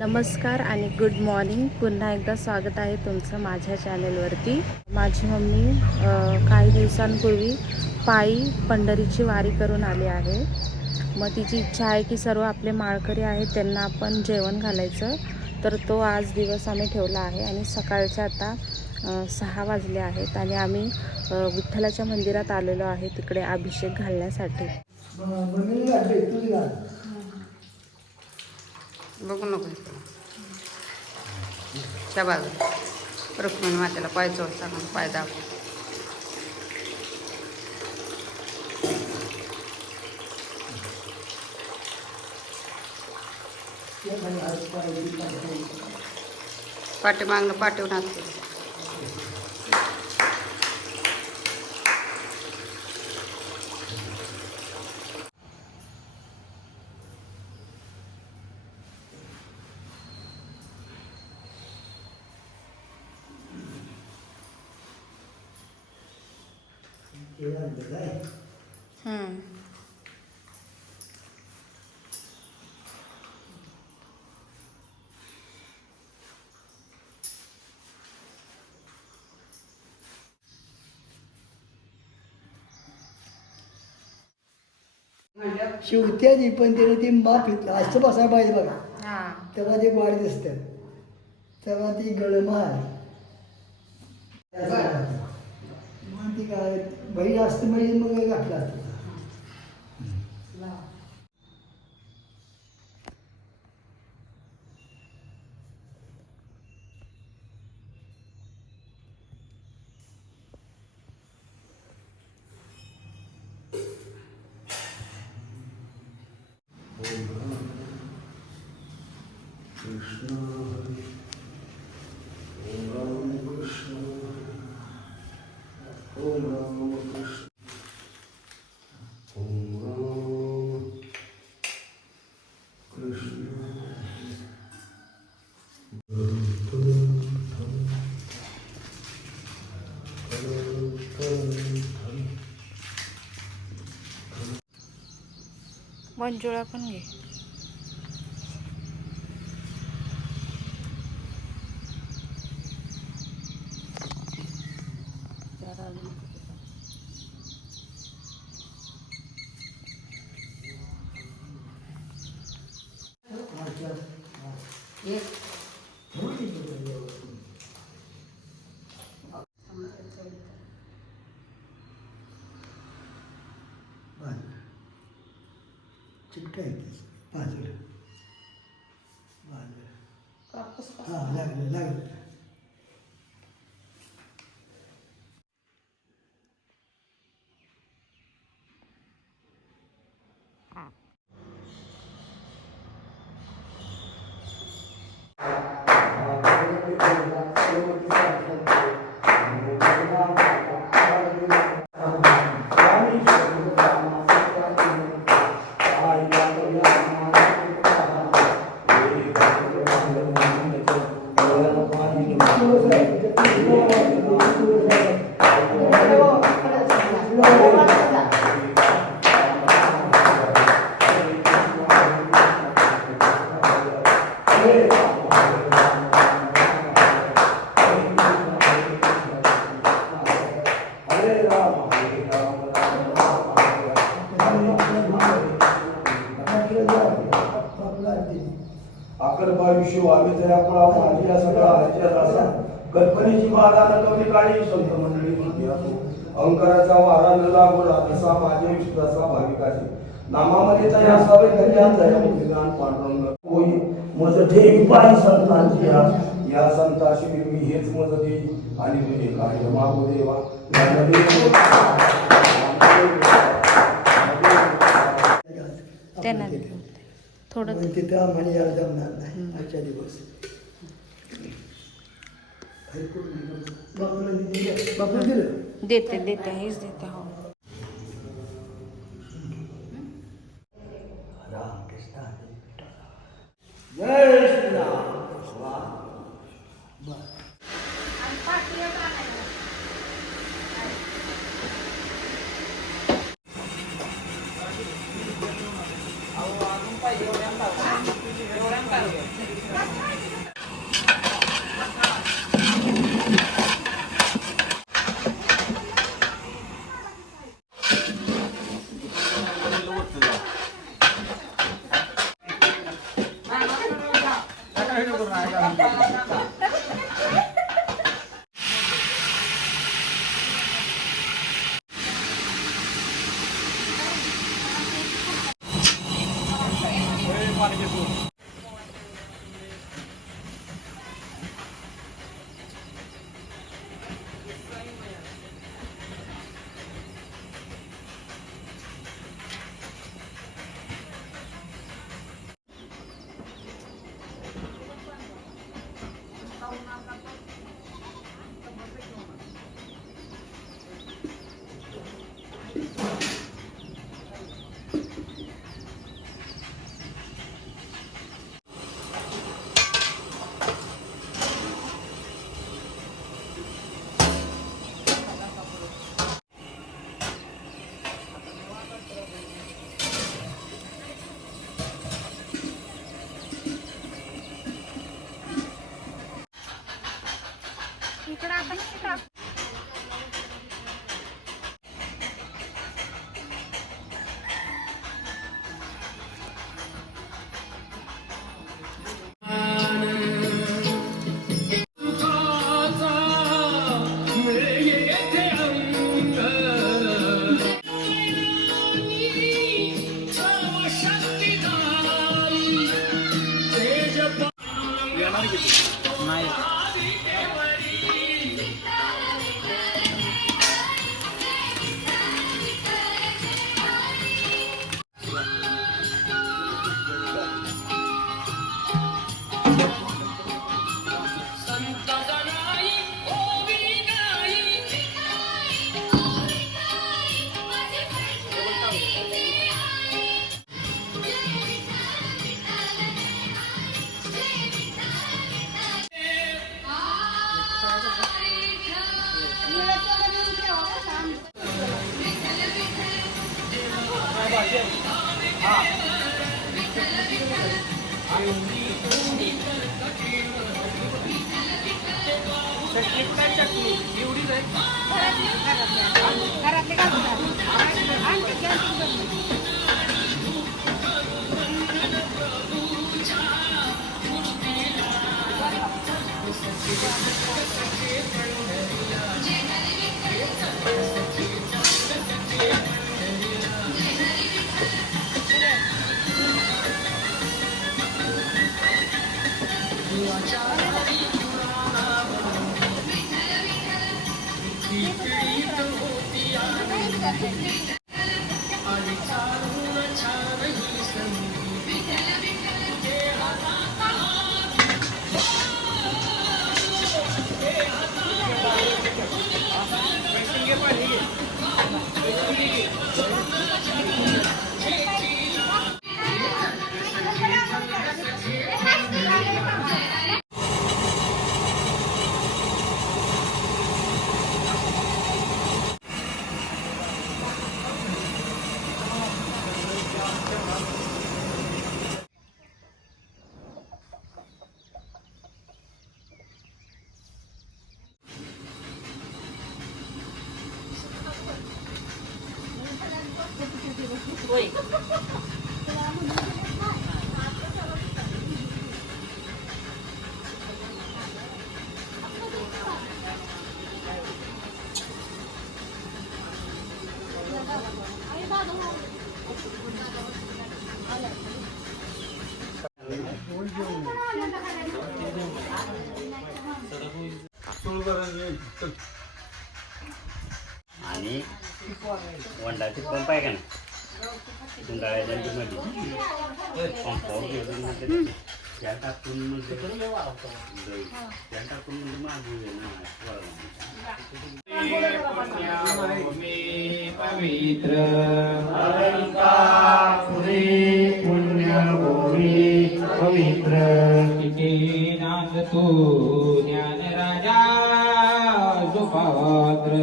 नमस्कार आणि good morning. पुन्हा एकदा स्वागत आहे तुमचं माझ्या चॅनलवरती. माझी मम्मी काही दिवसांपूर्वी पायी पंढरीची वारी करून आली आहे. मग तिची इच्छा आहे की सर्व आपले माळकरी आहेत त्यांना आपण जेवण घालायचं. तर तो आज दिवस आम्ही ठेवला आहे आणि सकाळचे आता 6 वाजले आहेत आणि आम्ही विठ्ठलाच्या मंदिरात आलेलो आहे तिकडे अभिषेक घालण्यासाठी. बघू नको त्या बाजू रुक्मिणी मातेला पाय चोळताना पाय दाखव. पाठीमागणं पाठवून असते. शिवत्याची पण त्याने ती माप घेतलं असं बसायला पाहिजे बघा. तेव्हा ते वाढ दिसतं, तेव्हा ती गळमाल मग ती काय बहीण असतं म्हणजे मग घातला असतं. मंजुळा पण घे. चिकटा आहे ती बाजूला बाजूला हां लागलं लागलं. आकरबायुष्य वावे तया फळा माझी या सगळा राज्यात असा कल्पनेची बाधा न कमी काळी संत मंडळी म्हणली असो अहंकाराचा वारा न लागोला तसा माझ्या विश्वासा भाविकाचे नामामध्ये तया असावे कल्याण तया ज्ञान पांडुरंग होई मज ठेवी पायी संतांची या संताशी मी हेच मज देई आणि तुझे कार्य मागो देवा त्यांना थोडं तिथं आम्हाला यायला जमणार नाही आजच्या दिवस. बापूला दिलं देते हेच देते. हो रामकृष्ण जय श्रीराम. इकडं आपण आणि वंडाचे पंप आहे का नाही गुंडाळ्याच्या मध्ये पंपावर घेऊन त्या टाकून म्हणजे त्या टाकून म्हणजे मागू पवित्र पुण्यभूमी पवित्र नाथ तू ज्ञान राजा सुपात्र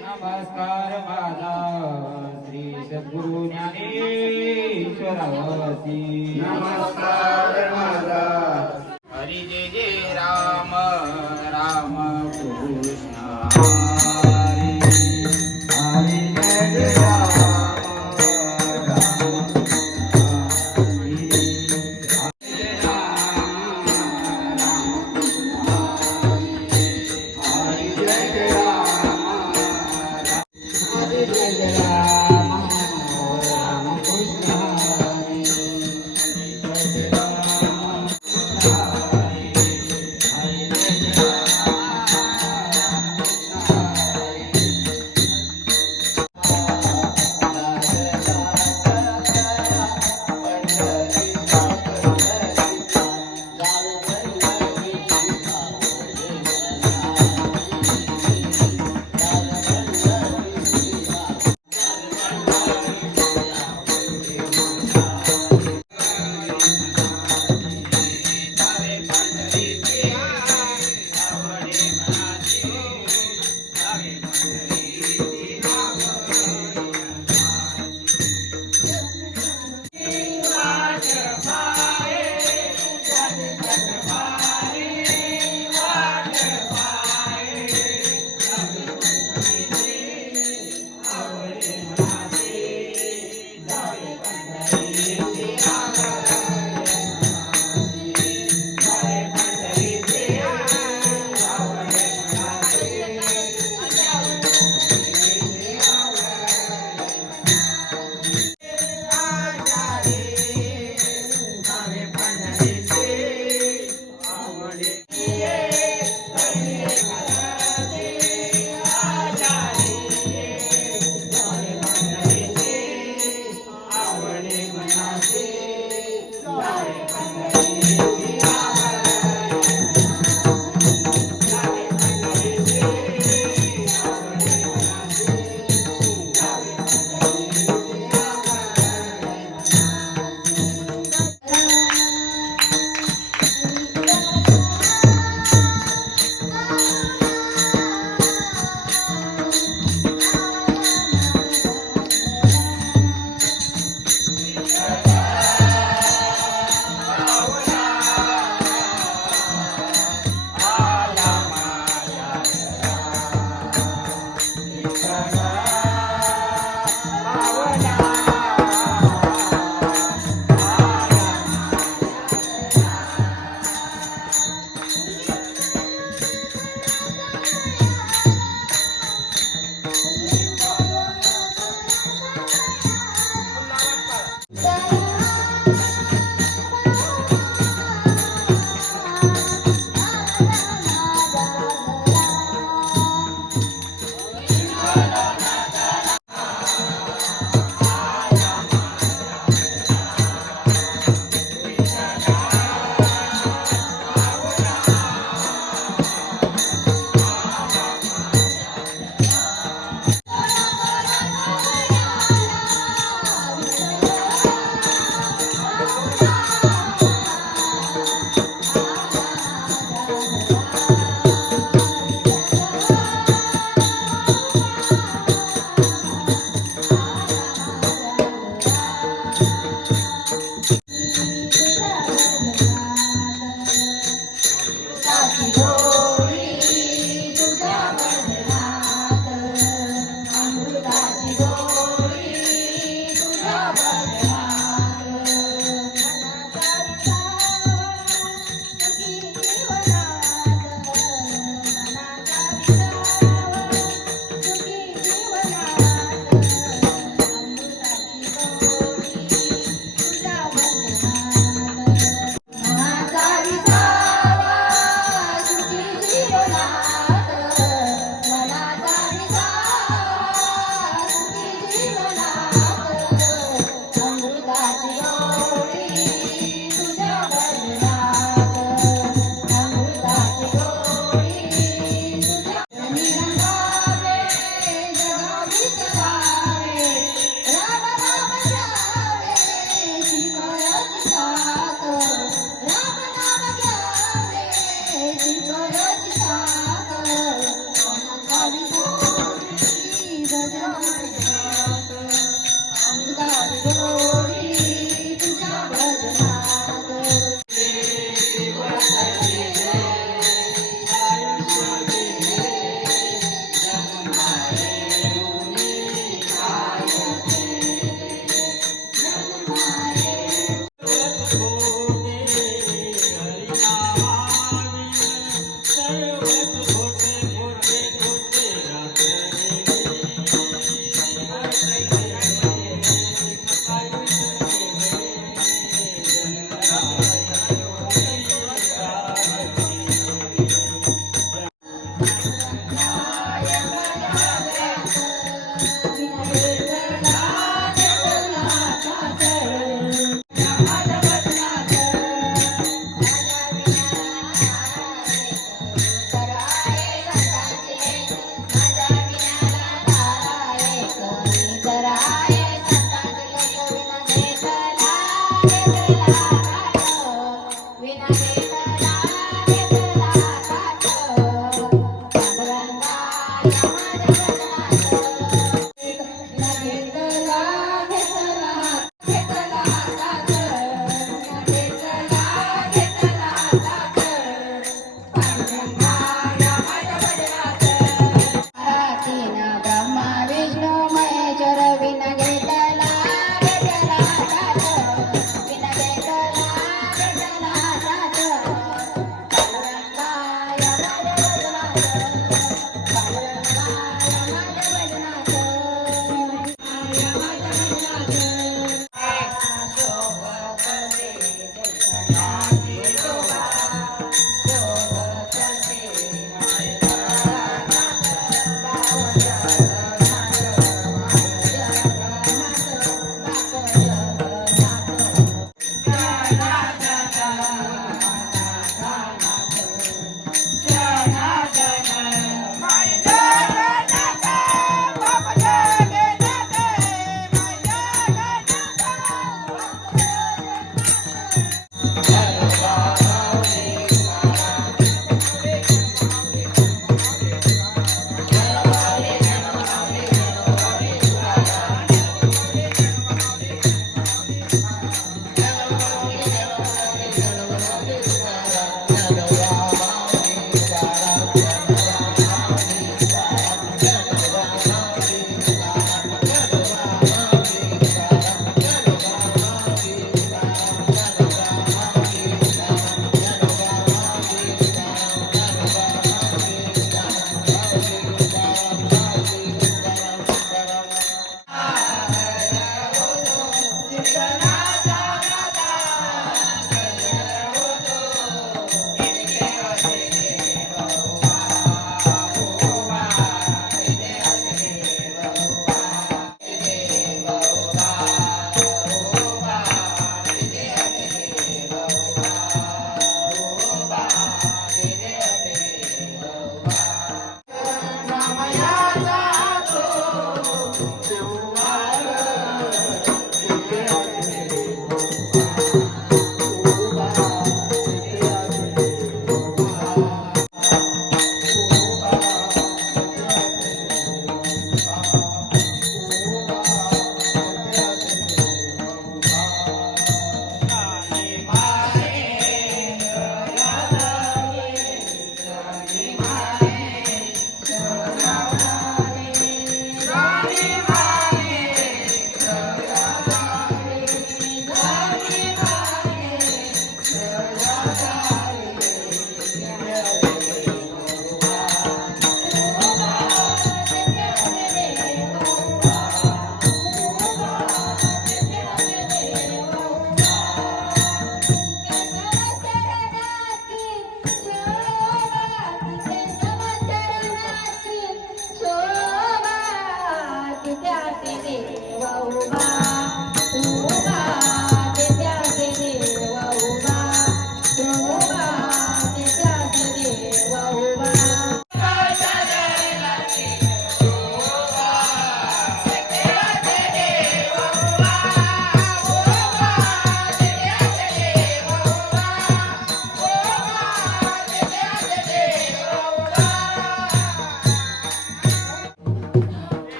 नमस्कार माझा श्री सद्गुरु ज्ञानेश्वरासी नमस्कार माझा हरी जय जय राम राम कृष्ण हरी हरी जय जय राम राम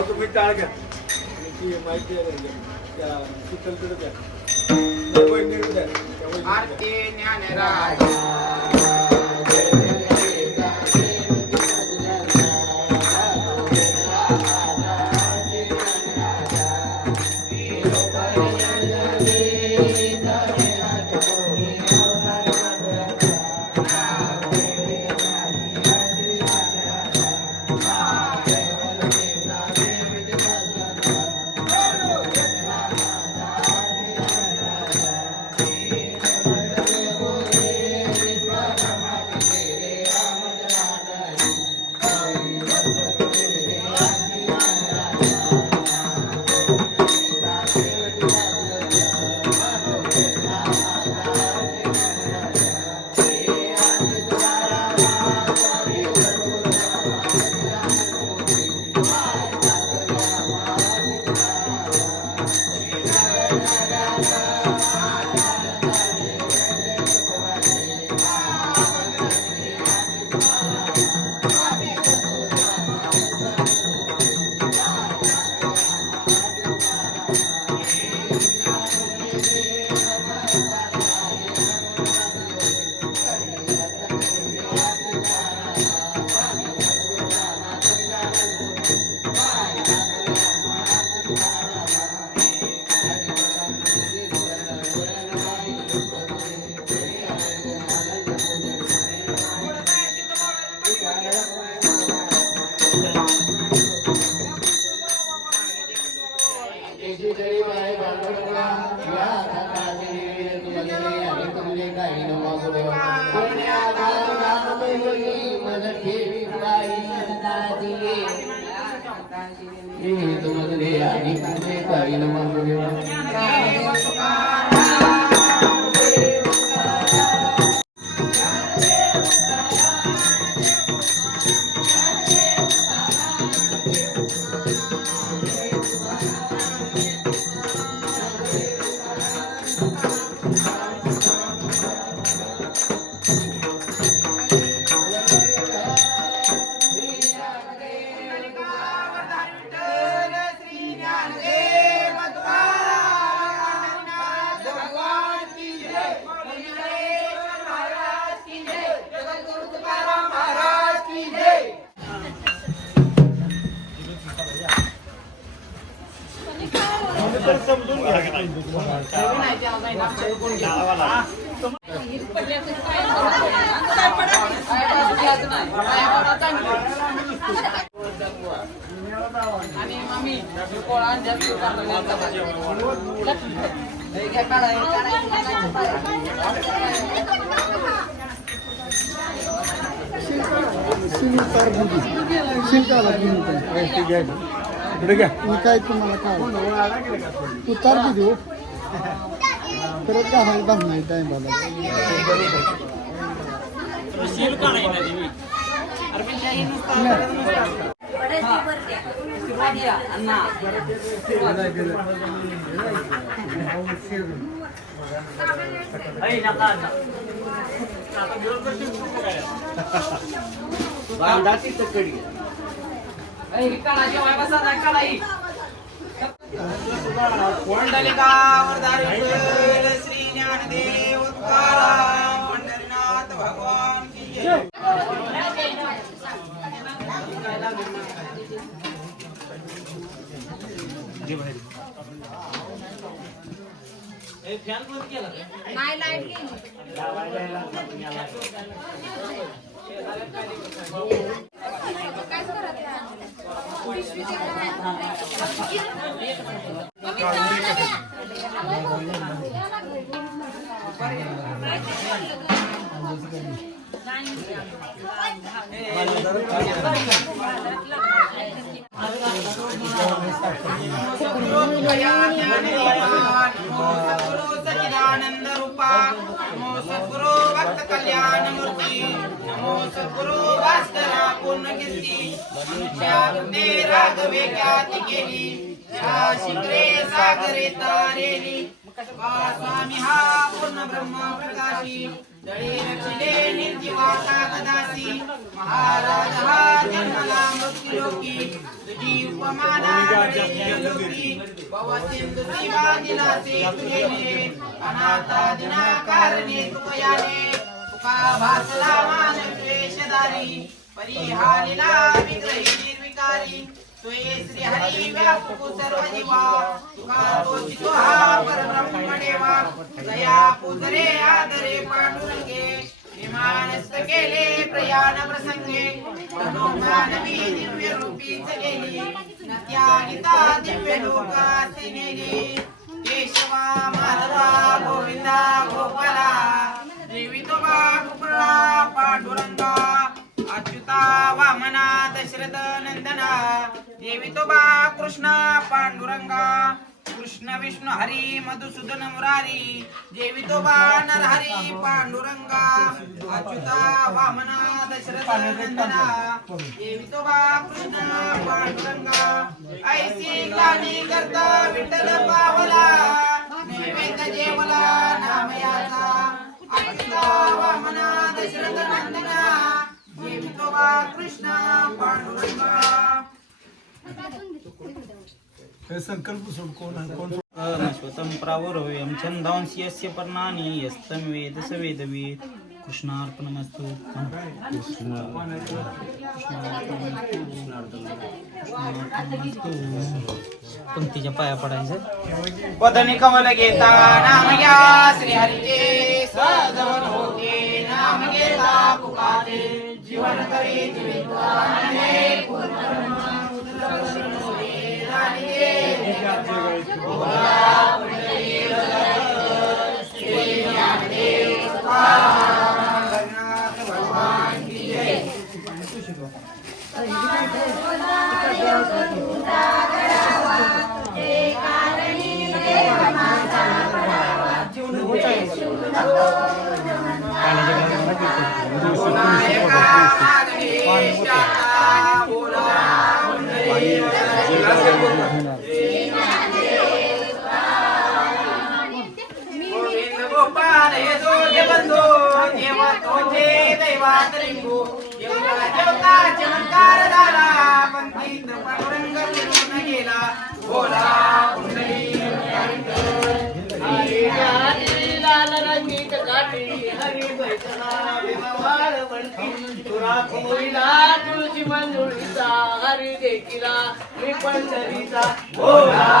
तुम्ही टाळ घ्या माहिती आरती ज्ञानराज काय तुम्हाला काय तू तार की देऊ परत काय हाल बांध नाही टाइम श्री ज्ञानदेव तुकाराम पंढरीनाथ भगवान की जय. नाही लाईट गेली. सद्गुरु सच्चिदानंद रूपा नमो सद्गुरु भक्त कल्याण मूर्ती नमो सद्गुरु भास्करा पूर्ण कीर्ती मनुष्याकृते राघवे ख्याती केली या शिखरे सागरे तारेली स्वामी हा पूर्ण ब्रह्म प्रकाशी जळे रक्षिले निर्जीवा कागदासी महाराज हा जन्मला मृत्युलोकी तुझी उपमाना लोकी भवसिंधू सीमा दिलासे तुझे अनाथा दिना कारणे तुकयाने तुका भासला मानव वेशधारी परिहारीला विग्रही निर्विकारी तुये श्री हरी व्यापक सर्व जीवा तुका तोचितो हा परब्रह्म देवा दया पुजरे आदरे पांडुरंगे विमानस्थ केले प्रयाण प्रसंगे मानवी दिव्य रूपीच गेली त्यागिता दिव्य लोकासी नेली केशवा माधवा गोविंदा गोपाला देवितोबा कुकुळा पांडुरंगा अच्युता वामना दशरथ नंदना देवितोबा कृष्णा पांडुरंगा कृष्ण विष्णु हरी मधुसूदन मुरारी देवितोबा नरहरी पांडुरंगा अच्युता वामना दशरथ नंदना देवितोबा कृष्ण पांडुरंगा ऐसी गाणी करता विठ्ठल पावला नैवेद्य जेवला नामयाचा अच्युता वामना दशरथ नंदना देवितोबा कृष्ण पांडुरंगा संकल्प सोड कोण स्वतम प्रावरोयम छंदांसी यस्य पर्णानि यस्तम वेद स वेदवेद कृष्णार्पणमस्तु पंक्तीच्या पाया पडायचं पदने कमल घेता नाम घ्या श्री हरीचे सजवन होते नाम घेता पुकारे जीवन करे जीवित चमत्कार झाला पंडित पांडुरंग फिरून गेला बोला लाल रंगीत काठी हरी बैठला विमवाळ बनती तुरा खोरीला तुळशी मंजुळीचा हरी देखीला मी पंढरीचा बोला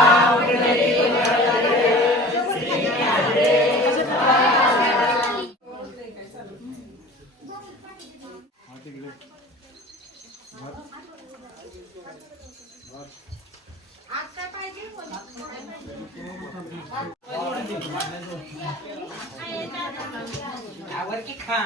यावर की खा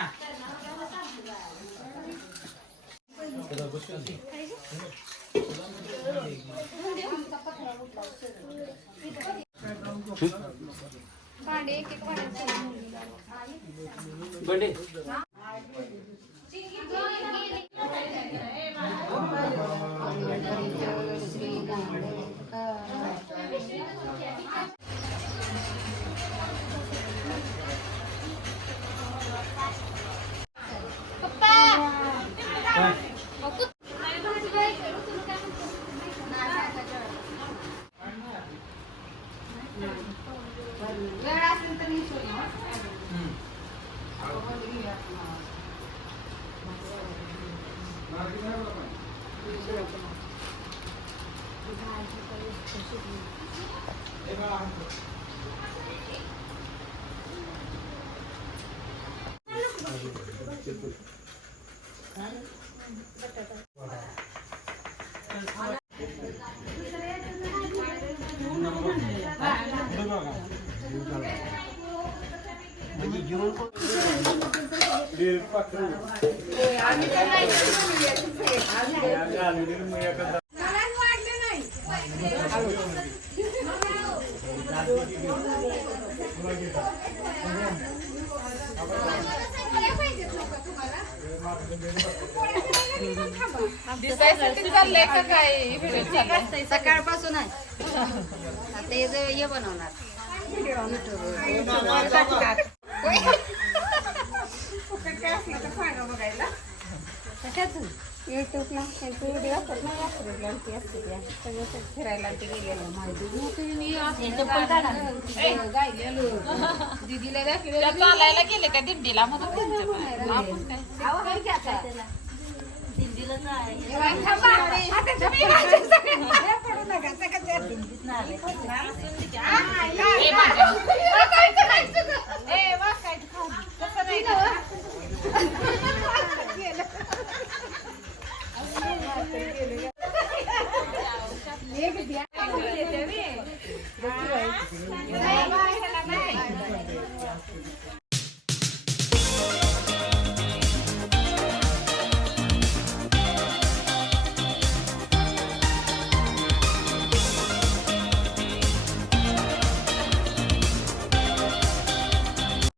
सकाळपासून आहे आता हे बनवणार युट्यूबला त्यांचे व्हिडिओ असतात ना वापरले असते त्या सगळं फिरायला ते गेलेलं दीदीला चालायला गेले का दिंडीला दिंडीला